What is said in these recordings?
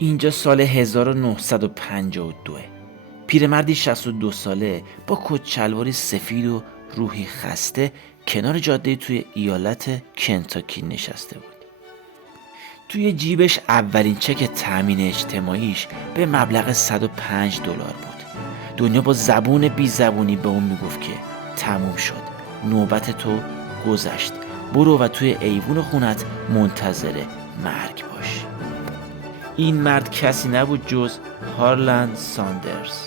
اینجا سال 1952. پیرمردی 62 ساله با کت‌شلواری سفید و روحی خسته کنار جاده توی ایالت کنتاکی نشسته بود. توی جیبش اولین چک تأمین اجتماعیش به مبلغ $105 بود. دنیا با زبون بی زبونی به اون میگفت که تموم شد، نوبت تو گذشت، برو و توی ایوون خونت منتظر مرگ باش. این مرد کسی نبود جز هارلند ساندرز.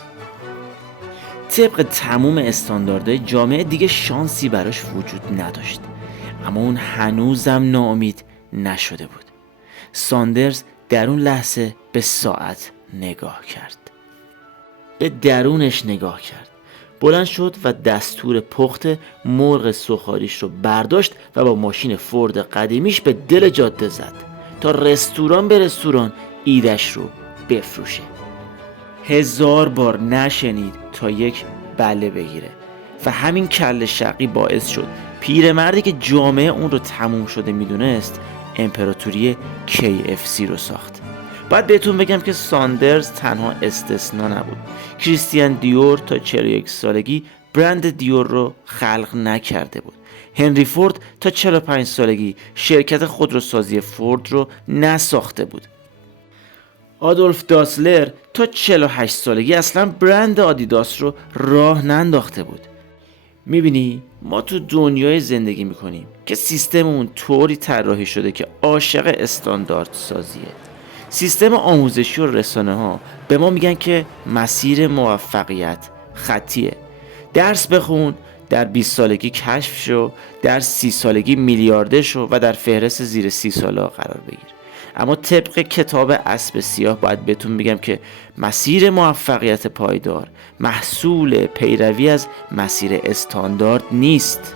طبق تموم استانداردهای جامعه دیگه شانسی براش وجود نداشت، اما اون هنوزم ناامید نشده بود. ساندرز در اون لحظه به ساعت نگاه کرد، به درونش نگاه کرد، بلند شد و دستور پخت مرغ سوخاریش رو برداشت و با ماشین فورد قدیمیش به دل جاده زد تا رستوران به رستوران ایدش رو بفروشه. 1000 بار نشنید تا یک بله بگیره و همین کله شقی باعث شد پیرمردی که جامعه اون رو تموم شده میدونست امپراتوری KFC رو ساخت. باید بهتون بگم که ساندرز تنها استثنا نبود. کریستیان دیور تا 41 سالگی برند دیور رو خلق نکرده بود. هنری فورد تا 45 سالگی شرکت خودروسازی فورد رو نساخته بود. آدولف داسلر تا 48 سالگی اصلا برند آدیداس رو راه ننداخته بود. میبینی ما تو دنیای زندگی میکنیم که سیستممون طوری طراحی شده که عاشق استاندارد سازیه. سیستم آموزشی و رسانه ها به ما میگن که مسیر موفقیت خطیه. درس بخون، در 20 سالگی کشف شو، در 30 سالگی میلیاردر شو و در فهرست زیر 30 ساله قرار بگیر. اما طبق کتاب اسب سیاه باید بهتون بگم که مسیر موفقیت پایدار محصول پیروی از مسیر استاندارد نیست،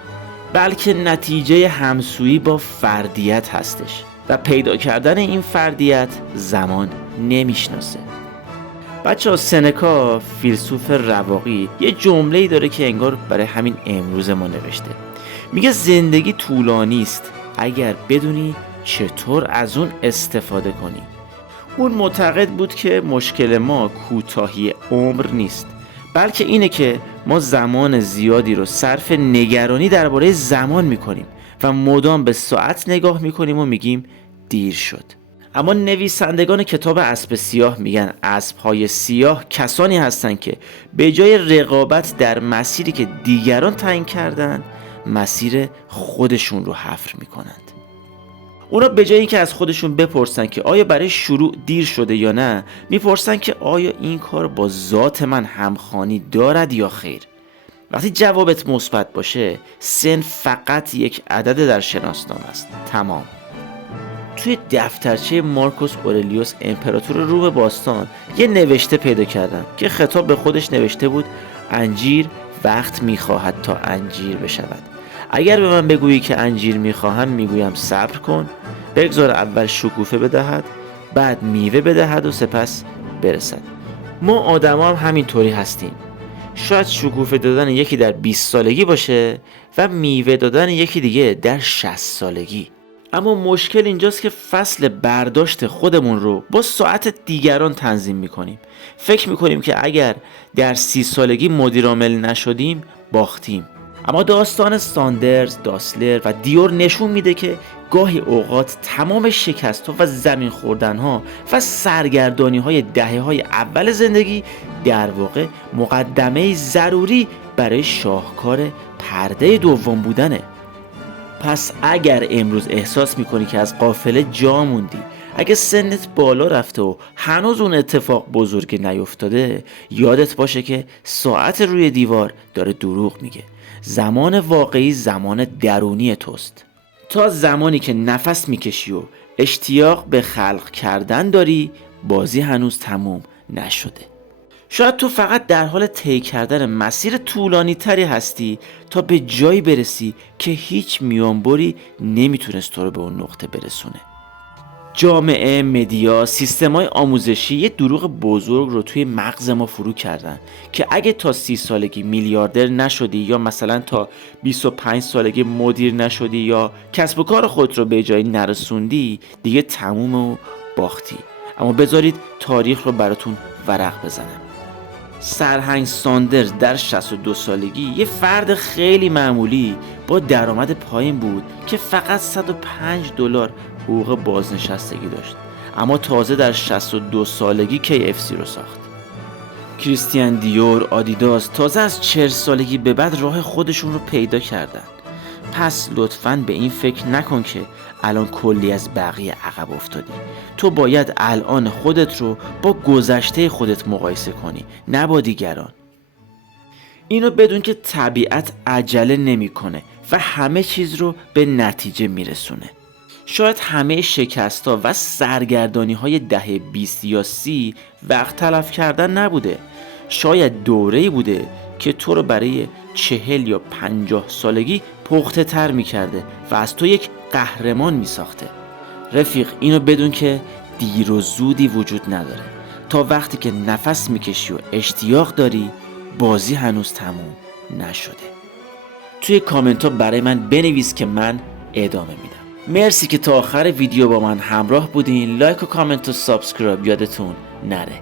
بلکه نتیجه همسویی با فردیت هستش و پیدا کردن این فردیت زمان نمیشناسه. بچه سنکا فیلسوف رواقی یه جمله‌ای داره که انگار برای همین امروز ما نوشته. میگه زندگی طولانی است اگر بدونی چطور از اون استفاده کنی. اون معتقد بود که مشکل ما کوتاهی عمر نیست، بلکه اینه که ما زمان زیادی رو صرف نگرانی درباره زمان میکنیم و مدام به ساعت نگاه میکنیم و میگیم دیر شد. اما نویسندگان کتاب اسب سیاه میگن اسب‌های سیاه کسانی هستند که به جای رقابت در مسیری که دیگران تعیین کردن مسیر خودشون رو حفر میکنند. اونا به جای اینکه از خودشون بپرسن که آیا برای شروع دیر شده یا نه، میپرسن که آیا این کار با ذات من همخوانی دارد یا خیر. وقتی جوابت مثبت باشه، سن فقط یک عدد در شناسنامه است. تمام. توی دفترچه مارکوس اورلیوس امپراتور روم باستان یه نوشته پیدا کردم که خطاب به خودش نوشته بود انجیر وقت میخواهد تا انجیر بشود. اگر به من بگویی که انجیر میخواهم میگویم صبر کن، بگذار اول شکوفه بدهد، بعد میوه بدهد و سپس برسد. ما آدما هم همینطوری هستیم. شاید شکوفه دادن یکی در 20 سالگی باشه و میوه دادن یکی دیگه در 60 سالگی. اما مشکل اینجاست که فصل برداشت خودمون رو با ساعت دیگران تنظیم میکنیم. فکر میکنیم که اگر در 30 سالگی مدیرعامل نشدیم باختیم. اما داستان ساندرز، داسلر و دیور نشون میده که گاهی اوقات تمام شکست‌ها و زمین خوردن‌ها و سرگردانی‌های دهه‌های اول زندگی در واقع مقدمه ضروری برای شاهکار پرده دوم بودنه. پس اگر امروز احساس میکنی که از قافله جا موندی، اگه سنت بالا رفته و هنوز اون اتفاق بزرگ نیفتاده، یادت باشه که ساعت روی دیوار داره دروغ میگه. زمان واقعی زمان درونی توست. تا زمانی که نفس میکشی و اشتیاق به خلق کردن داری، بازی هنوز تموم نشده. شاید تو فقط در حال طی کردن مسیر طولانی تری هستی تا به جایی برسی که هیچ میانبری نمیتونست تو رو به اون نقطه برسونه. جامعه، مدیا، سیستم‌های آموزشی یه دروغ بزرگ رو توی مغز ما فرو کردن که اگه تا 30 سالگی میلیاردر نشدی یا مثلا تا 25 سالگی مدیر نشدی یا کسب و کار خود رو به جایی نرسوندی دیگه تموم و باختی. اما بذارید تاریخ رو براتون ورق بزنم. سرهنگ ساندرز در 62 سالگی یه فرد خیلی معمولی با درآمد پایین بود که فقط $105 حقوق بازنشستگی داشت، اما تازه در 62 سالگی KFC رو ساخت. کریستیان دیور، آدیداس تازه از 40 سالگی به بعد راه خودشون رو پیدا کردن. پس لطفاً به این فکر نکن که الان کلی از بقیه عقب افتادی. تو باید الان خودت رو با گذشته خودت مقایسه کنی، نه با دیگران. اینو بدون که طبیعت عجله نمیکنه و همه چیز رو به نتیجه میرسونه. شاید همه شکست‌ها و سرگردانی‌های دهه 20 یا 30 وقت تلف کردن نبوده. شاید دوره‌ای بوده که تو رو برای 40 یا 50 سالگی پخته تر می‌کرده و از تو یک قهرمان می‌ساخته. رفیق، اینو بدون که دیر و زودی وجود نداره. تا وقتی که نفس می‌کشی و اشتیاق داری، بازی هنوز تموم نشده. توی کامنت ها برای من بنویس که من ادامه میدم. مرسی که تا آخر ویدیو با من همراه بودین. لایک و کامنت و سابسکرایب یادتون نره.